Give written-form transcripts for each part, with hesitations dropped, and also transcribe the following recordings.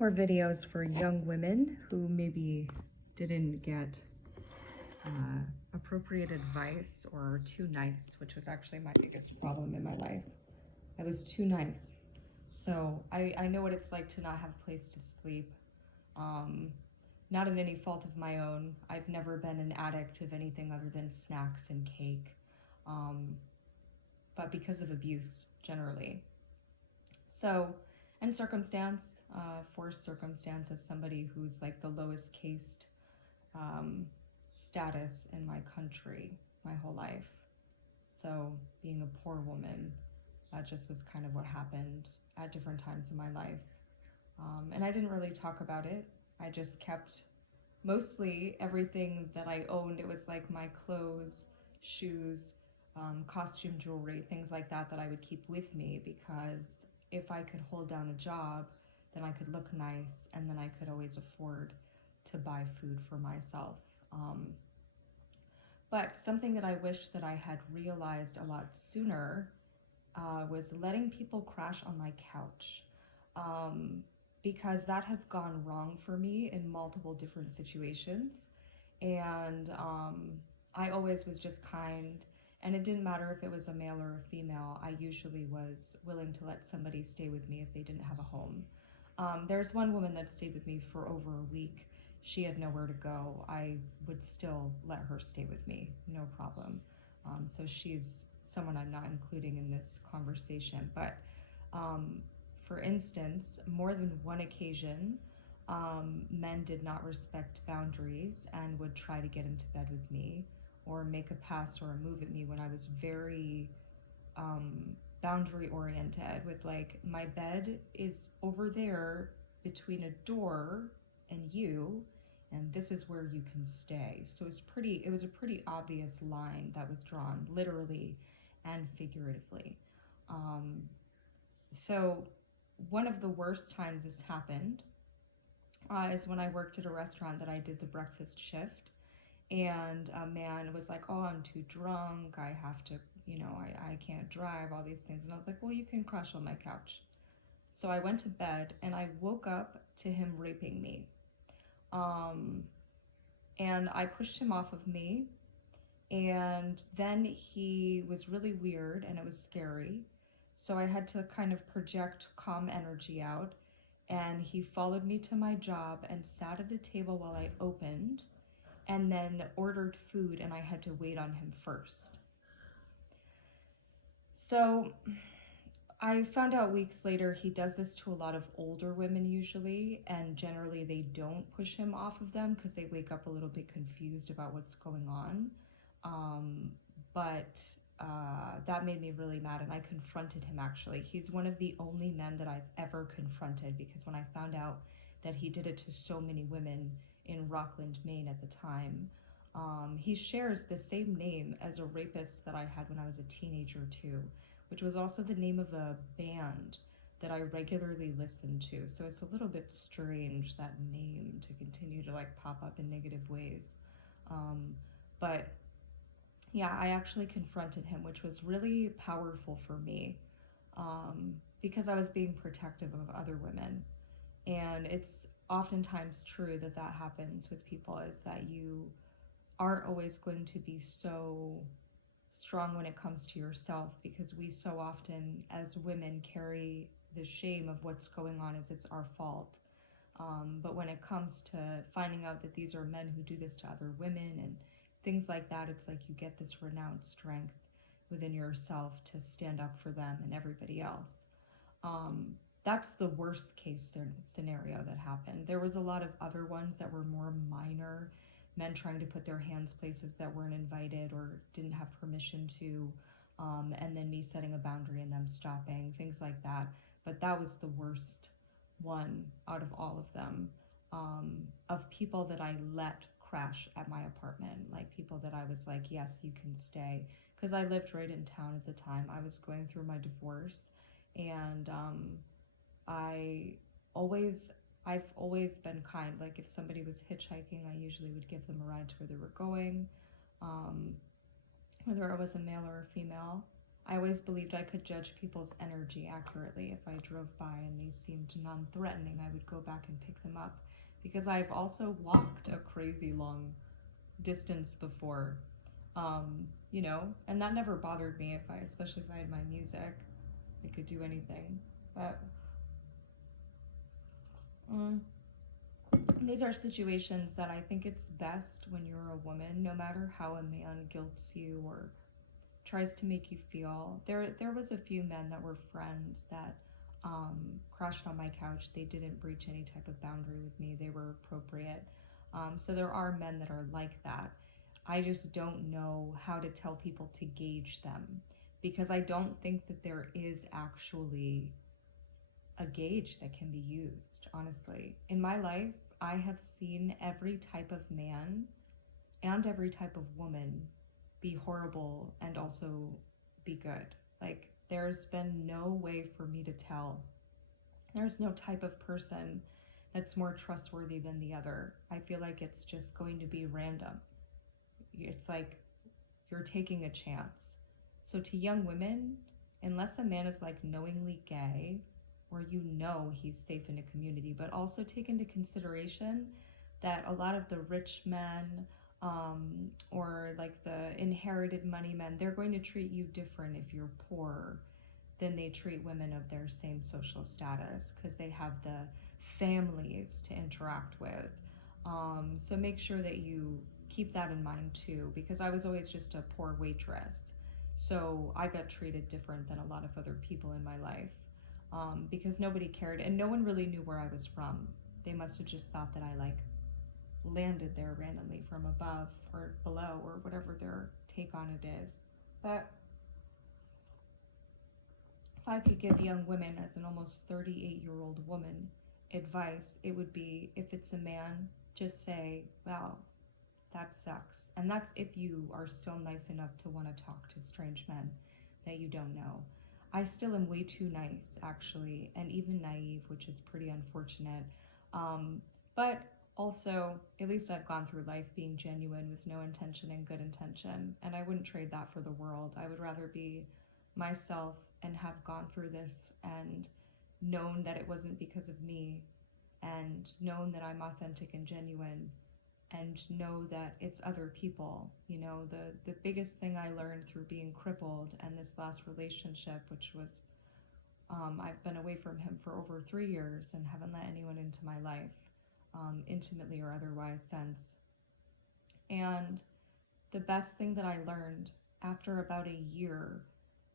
or videos for young women who maybe didn't get appropriate advice or are too nice, which was actually my biggest problem in my life. I was too nice. So I know what it's like to not have a place to sleep. Um, Not of any fault of my own. I've never been an addict of anything other than snacks and cake, um, but because of abuse generally. So, and circumstance, forced circumstance as somebody who's like the lowest cased um, status in my country my whole life. So, being a poor woman, that just was kind of what happened at different times in my life. And I didn't really talk about it. I just kept mostly everything that I owned. It was like my clothes, shoes, costume jewelry, things like that that I would keep with me because if I could hold down a job, then I could look nice and then I could always afford to buy food for myself. But something that I wish that I had realized a lot sooner was letting people crash on my couch. Um, because that has gone wrong for me in multiple different situations. And I always was just kind. And it didn't matter if it was a male or a female, I usually was willing to let somebody stay with me if they didn't have a home. There's one woman that stayed with me for over a week. She had nowhere to go. I would still let her stay with me, no problem. So she's someone I'm not including in this conversation. But um, for instance, more than one occasion, men did not respect boundaries and would try to get into bed with me or make a pass or a move at me when I was very boundary oriented with like my bed is over there between a door and you, and this is where you can stay. So it was a pretty obvious line that was drawn literally and figuratively. um, so one of the worst times this happened is when I worked at a restaurant that I did the breakfast shift, and a man was like, "Oh, I'm too drunk. I have to, I can't drive, all these things." And I was like, "Well, you can crash on my couch." So I went to bed and I woke up to him raping me. Um, and I pushed him off of me. And then he was really weird and it was scary. So I had to kind of project calm energy out. And he followed me to my job and sat at a table while I opened and then ordered food, and I had to wait on him first. So I found out weeks later he does this to a lot of older women usually, and generally they don't push him off of them because they wake up a little bit confused about what's going on. Um, but that made me really mad, and I confronted him actually. He's one of the only men that I've ever confronted because when I found out that he did it to so many women in Rockland, Maine at the time, he shares the same name as a rapist that I had when I was a teenager too, which was also the name of a band that I regularly listened to. So it's a little bit strange, that name, to continue to like pop up in negative ways. Um, but yeah, I actually confronted him, which was really powerful for me because I was being protective of other women. And it's oftentimes true that that happens with people, is that you aren't always going to be so strong when it comes to yourself because we so often as women carry the shame of what's going on as it's our fault. But when it comes to finding out that these are men who do this to other women and things like that, it's like you get this renounced strength within yourself to stand up for them and everybody else. Um, that's the worst case scenario that happened. There was a lot of other ones that were more minor, men trying to put their hands places that weren't invited or didn't have permission to, and then me setting a boundary and them stopping, things like that. But that was the worst one out of all of them, of people that I let crash at my apartment, like people that I was like, yes, you can stay. Because I lived right in town at the time. I was going through my divorce, and I always I've always been kind. Like if somebody was hitchhiking, I usually would give them a ride to where they were going. Um, Whether it was a male or a female, I always believed I could judge people's energy accurately. If I drove by and they seemed non-threatening, I would go back and pick them up, because I've also walked a crazy long distance before, you know, and that never bothered me, especially if I had my music. I could do anything. But these are situations that I think it's best when you're a woman, no matter how a man guilts you or tries to make you feel. There was a few men that were friends that crashed on my couch. They didn't breach any type of boundary with me. They were appropriate. So there are men that are like that. I just don't know how to tell people to gauge them, because I don't think that there is actually a gauge that can be used, honestly. In my life, I have seen every type of man and every type of woman be horrible and also be good. Like, there's been no way for me to tell. There's no type of person that's more trustworthy than the other. I feel like it's just going to be random. It's like you're taking a chance. So to young women, unless a man is like knowingly gay, or you know he's safe in a community, but also take into consideration that a lot of the rich men, or like the inherited money men, they're going to treat you different if you're poor than they treat women of their same social status, because they have the families to interact with. So make sure that you keep that in mind too, because I was always just a poor waitress. So I got treated different than a lot of other people in my life, because nobody cared and no one really knew where I was from. They must have just thought that I like landed there randomly from above or below or whatever their take on it is. But if I could give young women, as an almost 38-year-old woman, advice, it would be, if it's a man, just say, wow, that sucks. And that's if you are still nice enough to want to talk to strange men that you don't know. I still am way too nice, actually, and even naive, which is pretty unfortunate. But also, at least I've gone through life being genuine with no intention and good intention, and I wouldn't trade that for the world. I would rather be myself and have gone through this and known that it wasn't because of me, and known that I'm authentic and genuine, and know that it's other people. You know, the biggest thing I learned through being crippled and this last relationship, which was, I've been away from him for over 3 years and haven't let anyone into my life, intimately or otherwise, since. And the best thing that I learned after about a year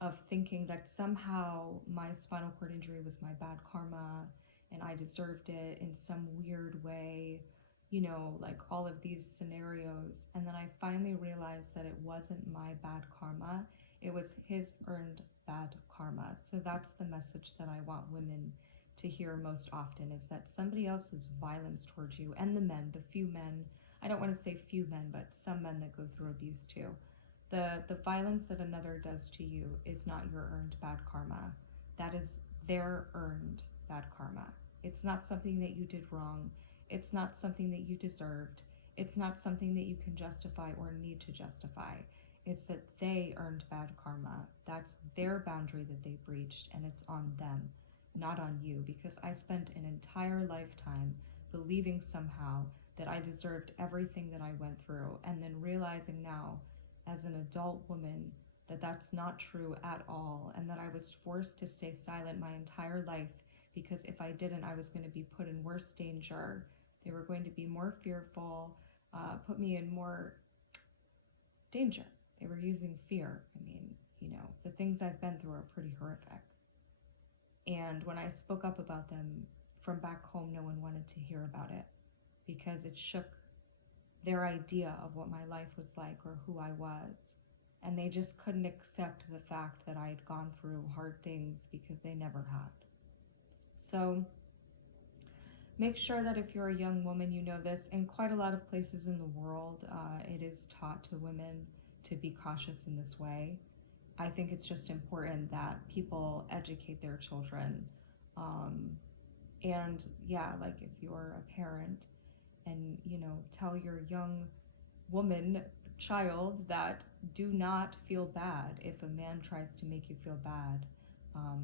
of thinking that somehow my spinal cord injury was my bad karma and I deserved it in some weird way, you know, like all of these scenarios. And then I finally realized that it wasn't my bad karma, it was his earned bad karma. So that's the message that I want women to hear most often, is that somebody else's violence towards you, and the men, the few men, I don't want to say few men, but some men that go through abuse too. The violence that another does to you is not your earned bad karma. That is their earned bad karma. It's not something that you did wrong. It's not something that you deserved. It's not something that you can justify or need to justify. It's that they earned bad karma. That's their boundary that they breached, and it's on them, not on you, because I spent an entire lifetime believing somehow that I deserved everything that I went through, and then realizing now, as an adult woman, that that's not true at all, and that I was forced to stay silent my entire life, because if I didn't, I was going to be put in worse danger. They were going to be more fearful, put me in more danger. They were using fear. I mean, you know, the things I've been through are pretty horrific. And when I spoke up about them from back home, no one wanted to hear about it, because it shook their idea of what my life was like or who I was. And they just couldn't accept the fact that I had gone through hard things, because they never had. So make sure that if you're a young woman, you know this. In quite a lot of places in the world, it is taught to women to be cautious in this way. I think it's just important that people educate their children. And yeah, like if you're a parent and, you know, tell your young woman, child that do not feel bad if a man tries to make you feel bad um,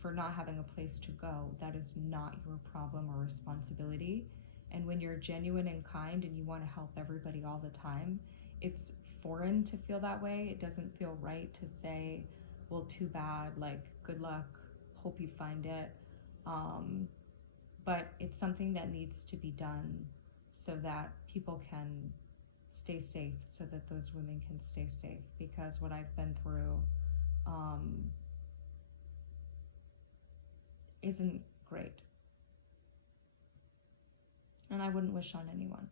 for not having a place to go. That is not your problem or responsibility. And when you're genuine and kind and you want to help everybody all the time, it's foreign to feel that way. It doesn't feel right to say, well, too bad, like, good luck, hope you find it. Um, but it's something that needs to be done so that people can stay safe, so that those women can stay safe. Because what I've been through um, isn't great, and I wouldn't wish on anyone.